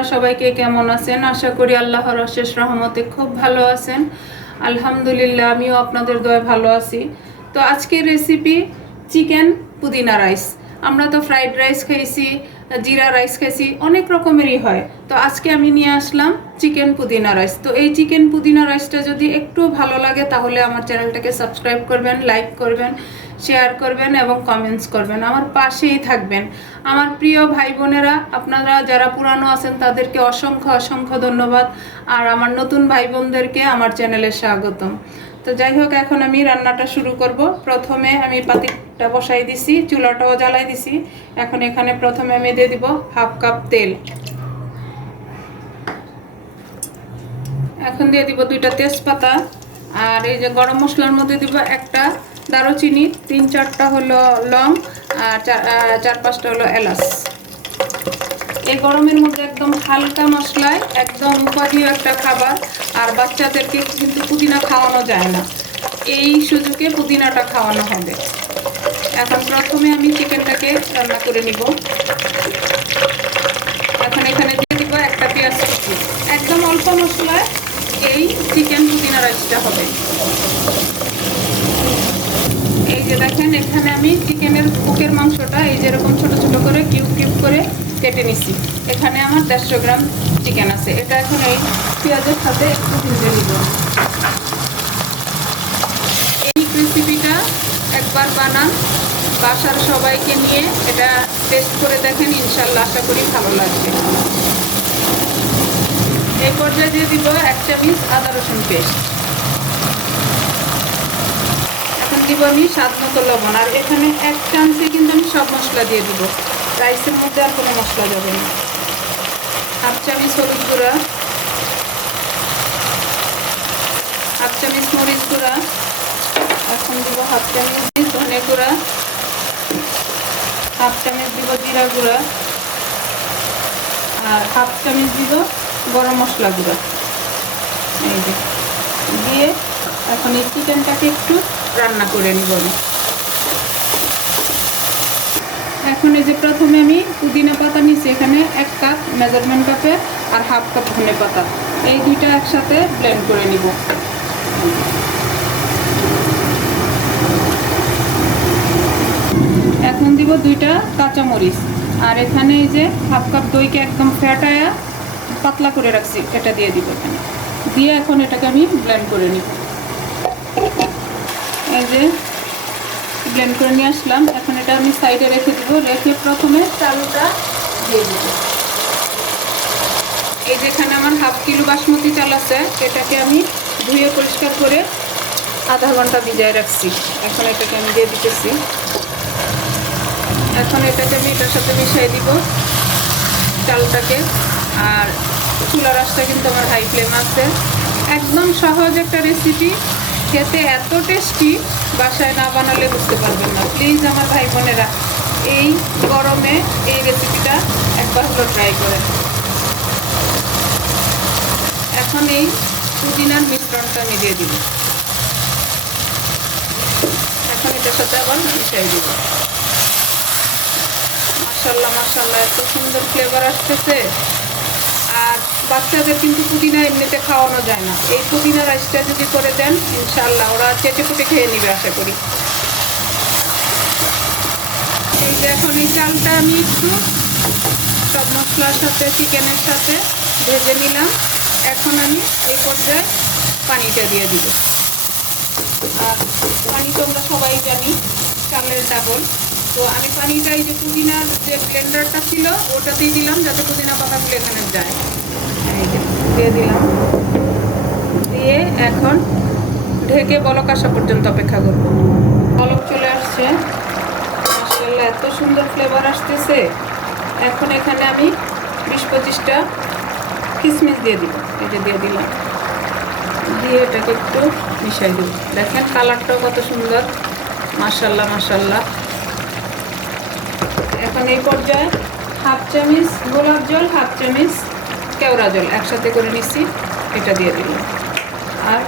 আপনারা সবাইকে কেমন আছেন? আশা করি আল্লাহর অশেষ রহমতে খুব ভালো আছেন। আলহামদুলিল্লাহ, আমিও আপনাদের দয়ায় ভালো আছি। তো আজকের রেসিপি চিকেন পুদিনা রাইস। আমরা তো ফ্রাইড রাইস খাইছি, জিরা রাইস খাইছি, অনেক রকমেরই হয়। তো আজকে আমি নিয়ে আসলাম চিকেন পুদিনা রাইস। তো এই চিকেন পুদিনা রাইসটা যদি একটু ভালো লাগে তাহলে আমার চ্যানেলটাকে সাবস্ক্রাইব করবেন, লাইক করবেন, শেয়ার করবেন এবং কমেন্টস করবেন, আমার পাশেই থাকবেন। আমার প্রিয় ভাই বোনেরা, আপনারা যারা পুরানো আছেন তাদেরকে অসংখ্য অসংখ্য ধন্যবাদ, আর আমার নতুন ভাই বোনদেরকে আমার চ্যানেলে স্বাগতম। তো যাই হোক, এখন আমি রান্নাটা শুরু করব। প্রথমে আমি পাতিলটা বসাই দিছি, চুলাটাও জ্বালাই দিছি। এখন এখানে প্রথমে আমি দিয়ে দিব হাফ কাপ তেল। এখন দিয়ে দিব 2টা তেজপাতা, আর এই যে গরম মশলার মধ্যে দিব একটা দারুচিনি, 3-4টা হলো লং, আর 4-5টা হলো এলাচ। এই গরমের মধ্যে একদম হালকা মশলায় একদম উপাদেয় একটা খাবার, আর বাচ্চাদেরকে কিন্তু পুদিনা খাওয়ানো যায় না, এই সুযোগে পুদিনাটা খাওয়ানো হবে। এখন প্রথমে আমি চিকেনটাকে রান্না করে নিব। এখন এখানে দিয়ে দিব একটা পেঁয়াজ কুচি। একদম অল্প মশলায় এই চিকেন পুদিনা রাইসটা হবে। এই যে দেখেন, এখানে আমি চিকেনের বুকের মাংসটা এই যেরকম ছোট ছোট করে কিউব কিউব করে কেটে নিছি। এখানে আমার 150 গ্রাম চিকেন আছে। এটা এখন এই পেঁয়াজের সাথে একটু ভেজে নিব। এই রেসিপিটা একবার বানান, বাসার সবাইকে নিয়ে এটা টেস্ট করে দেখেন, ইনশাল্লাহ আশা করি ভালো লাগবে। এই পর্যায়ে দিয়ে দিব 1 চামচ আদা রসুন পেস্ট। এখন দিব আমি স্বাদ মতো লবণ, আর এখানে 1 চামচে কিন্তু আমি সব মশলা দিয়ে দিব, রাইসের মধ্যে আর কোনো মশলা যাবে না। হাফ চামচ হলুদ গুঁড়া, হাফ চামচ মরিচ গুঁড়া, এখন দিব হাফ চামচ ধনে গুঁড়া, হাফ চামচ দিব জিরা গুঁড়া, আর হাফ চামচ দিব গরম মশলা গুঁড়া। এই যে দিয়ে এখন এই চিকেনটাকে একটু রান্না করে নিব আমি। এখন এই যে প্রথমে আমি পুদিনা পাতা নিচ্ছি, এখানে 1 কাপ মেজারমেন্ট কাপে, আর হাফ কাপ ধনে পাতা, এই দুইটা একসাথে ব্লেন্ড করে নিব। এখন দিব 2টা কাঁচামরিচ, আর এখানে এই যে হাফ কাপ দইকে একদম ফ্যাটায়া পাতলা করে রাখছি, এটা দিয়ে দিব এখানে। দিয়ে এখন এটাকে আমি ব্লেন্ড করে নিব। এই যে ব্লেন্ড করে নিয়ে আসলাম। এখন এটা আমি সাইডে রেখে দিব। রেখে প্রথমে চালটা দিয়ে দিব। এই যেখানে আমার হাফ কিলো বাসমতি চাল আছে, এটাকে আমি ধুয়ে পরিষ্কার করে আধা ঘন্টা ভিজায় রাখছি। এখন এটাকে আমি দিয়ে দিতেছি। এখন এটাকে আমি এটার সাথে মিশিয়ে দিব চালটাকে। আর চুলার আঁচটা কিন্তু আমার হাই ফ্লেম আছে। একদম সহজ একটা রেসিপি, খেতে এত টেস্টি, বাসায় না বানালে বুঝতে পারবেন না। প্লিজ আমার ভাই বোনেরা, এই গরমে এই রেসিপিটা একবার হলো ট্রাই করেন। এখন এই পুদিনার মিশ্রণটা আমি দিয়ে দিব। এখন এটার সাথে আবার মিশিয়ে দিব। মাশাআল্লাহ মাশাআল্লাহ, এত সুন্দর ফ্লেভার আসতেছে। আর বাচ্চাদের কিন্তু পুদিনা এমনিতে খাওয়ানো যায় না, এই পুদিনা রাইসটা যদি করে দেন ইনশাআল্লাহ ওরা চেটে পুটে খেয়ে নিবে আশা করি। এই যে এখন এই চালটা আমি একটু সব মশলার সাথে চিকেনের সাথে ভেজে নিলাম। এখন আমি এই পর্যায়ে পানিটা দিয়ে দিব। আর পানি তো আমরা সবাই জানি চালের ডাবল। তো আমি পানিটা এই যে পুদিনার যে ব্লেন্ডারটা ছিল ওটাতেই দিলাম, যাতে পুদিনা পাতাগুলো এখানে যায়। এই যে দিয়ে দিলাম। দিয়ে এখন ঢেকে বলক আসা পর্যন্ত অপেক্ষা করব। বলক চলে আসছে, মাশাআল্লাহ এত সুন্দর ফ্লেভার আসতেছে। এখন এখানে আমি 20-25টা কিশমিশ দিয়ে দিব। এই যে দিয়ে দিলাম। দিয়ে এটাকে একটু মিশাই দেব। দেখেন কালারটাও কত সুন্দর, মাশাআল্লাহ মাশাআল্লাহ। এখন এই পর্যায়ে হাফ চামচ গোলাপ জল, হাফ চামচ কেওড়া জল একসাথে করে নিচ্ছি, এটা দিয়ে দিলাম। আর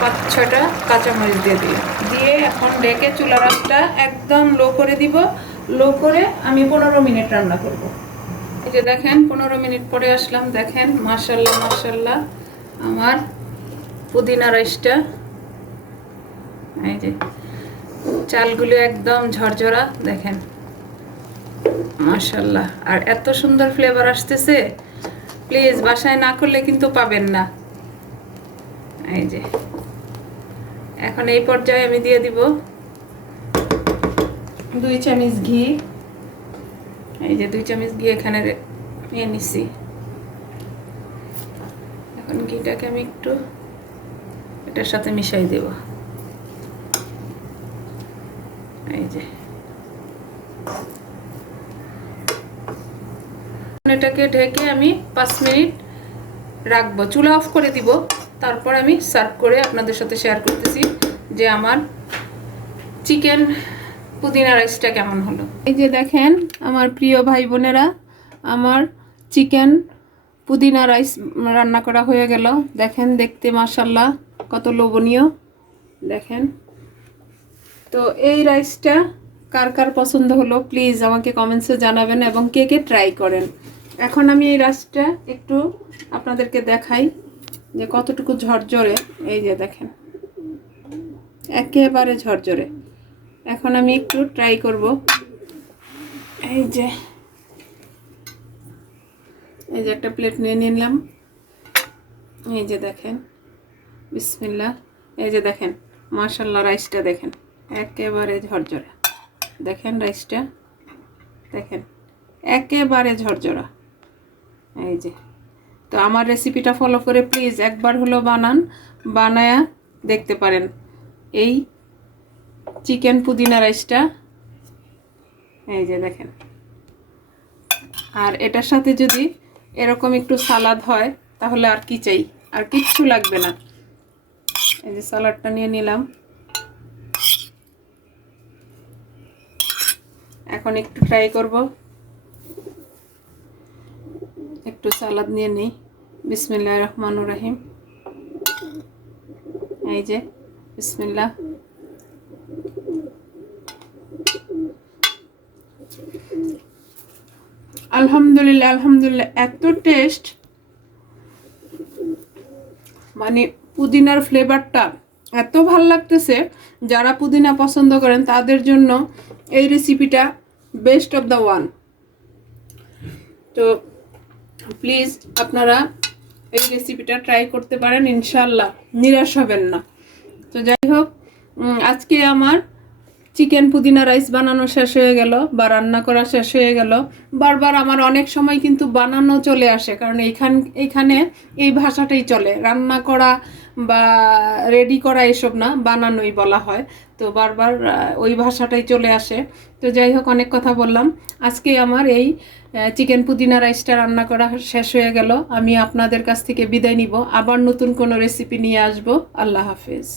5-6টা কাঁচামরিচ দিয়ে দিলাম। দিয়ে এখন ডেকে চুলার আঁচটা একদম লো করে দিব। লো করে আমি 15 মিনিট রান্না করব। এই যে দেখেন 15 মিনিট পরে আসলাম, দেখেন মাশাআল্লাহ মাশাআল্লাহ আমার পুদিনা রাইসটা। এই যে চালগুলো একদম ঝরঝরা, দেখেন মাশাআল্লাহ। আর এত সুন্দর ফ্লেভার আসতেছে, প্লিজ বাসায় না করলে কিন্তু পাবেন না। এই যে এখন এই পর্যায়ে আমি দিয়ে দিব 2 চামচ ঘি। এই যে 2 চামচ ঘি এখানে নিয়ে নিছি। এখন ঘিটাকে আমি একটু এটার সাথে মিশাই দেব। এই যে এটাকে ঢেকে আমি 5 মিনিট রাখবো, চুলা অফ করে দিব। তারপর আমি সার্ভ করে আপনাদের সাথে শেয়ার করতেছি যে আমার চিকেন পুদিনা রাইসটা কেমন হলো। এই যে দেখেন আমার প্রিয় ভাই বোনেরা, আমার চিকেন পুদিনা রাইস রান্না করা হয়ে গেল। দেখেন দেখতে মাশাআল্লাহ কত লোভনীয়, দেখেন। তো এই রাইসটা কার কার পছন্দ হলো প্লিজ আমাকে কমেন্টসে জানাবেন এবং কে কে ট্রাই করেন। এখন আমি এই রাইসটা একটু আপনাদেরকে দেখাই যে কতটুকু ঝরঝরে। এই যে দেখেন একেবারে ঝরঝরে। এখন আমি একটু ট্রাই করব। এই যে একটা প্লেট নিয়ে নিলাম। এই যে দেখেন বিসমিল্লাহ। এই যে দেখেন মাশাআল্লাহ রাইসটা দেখেন একেবারে ঝরঝরা। দেখেন রাইসটা দেখেন একেবারে ঝরঝরা। এই যে তো আমার রেসিপিটা ফলো করে প্লিজ একবার হলো বানায়া দেখতে পারেন এই চিকেন পুদিনা রাইসটা। এই যে দেখেন, আর এটার সাথে যদি এরকম একটু সালাদ হয় তাহলে আর কি চাই, আর কিচ্ছু লাগবে না। এই যে সালাডটা নিয়ে নিলাম। এখন একটু ট্রাই করব, একটু সালাদ নিয়ে নেই। বিসমিল্লাহির রহমানির রহিম। এই যে বিসমিল্লাহ। আলহামদুলিল্লাহ আলহামদুলিল্লাহ, এত টেস্ট, মানে পুদিনার ফ্লেভারটা এত ভাল লাগতেছে। যারা পুদিনা পছন্দ করেন তাদের জন্য এই রেসিপিটা বেস্ট অফ দ্য ওয়ান। তো প্লিজ আপনারা এই রেসিপিটা ট্রাই করতে পারেন, ইনশাল্লাহ নিরাশ হবেন না। তো যাই হোক, আজকে আমার চিকেন পুদিনা রাইস বানানো শেষ হয়ে গেল বা রান্না করা শেষ হয়ে গেল। বারবার আমার অনেক সময় কিন্তু বানানো চলে আসে, কারণ এইখানে এই ভাষাটাই চলে, রান্না করা বা রেডি করা এসব না, বানানোই বলা হয়। তো বারবার ওই ভাষাটাই চলে আসে। তো যাই হোক, অনেক কথা বললাম। আজকে আমার এই চিকেন পুদিনা রাইসটা রান্না করা শেষ হয়ে গেল। আমি আপনাদের কাছ থেকে বিদায় নিব, আবার নতুন কোনো রেসিপি নিয়ে আসব। আল্লাহ হাফেজ।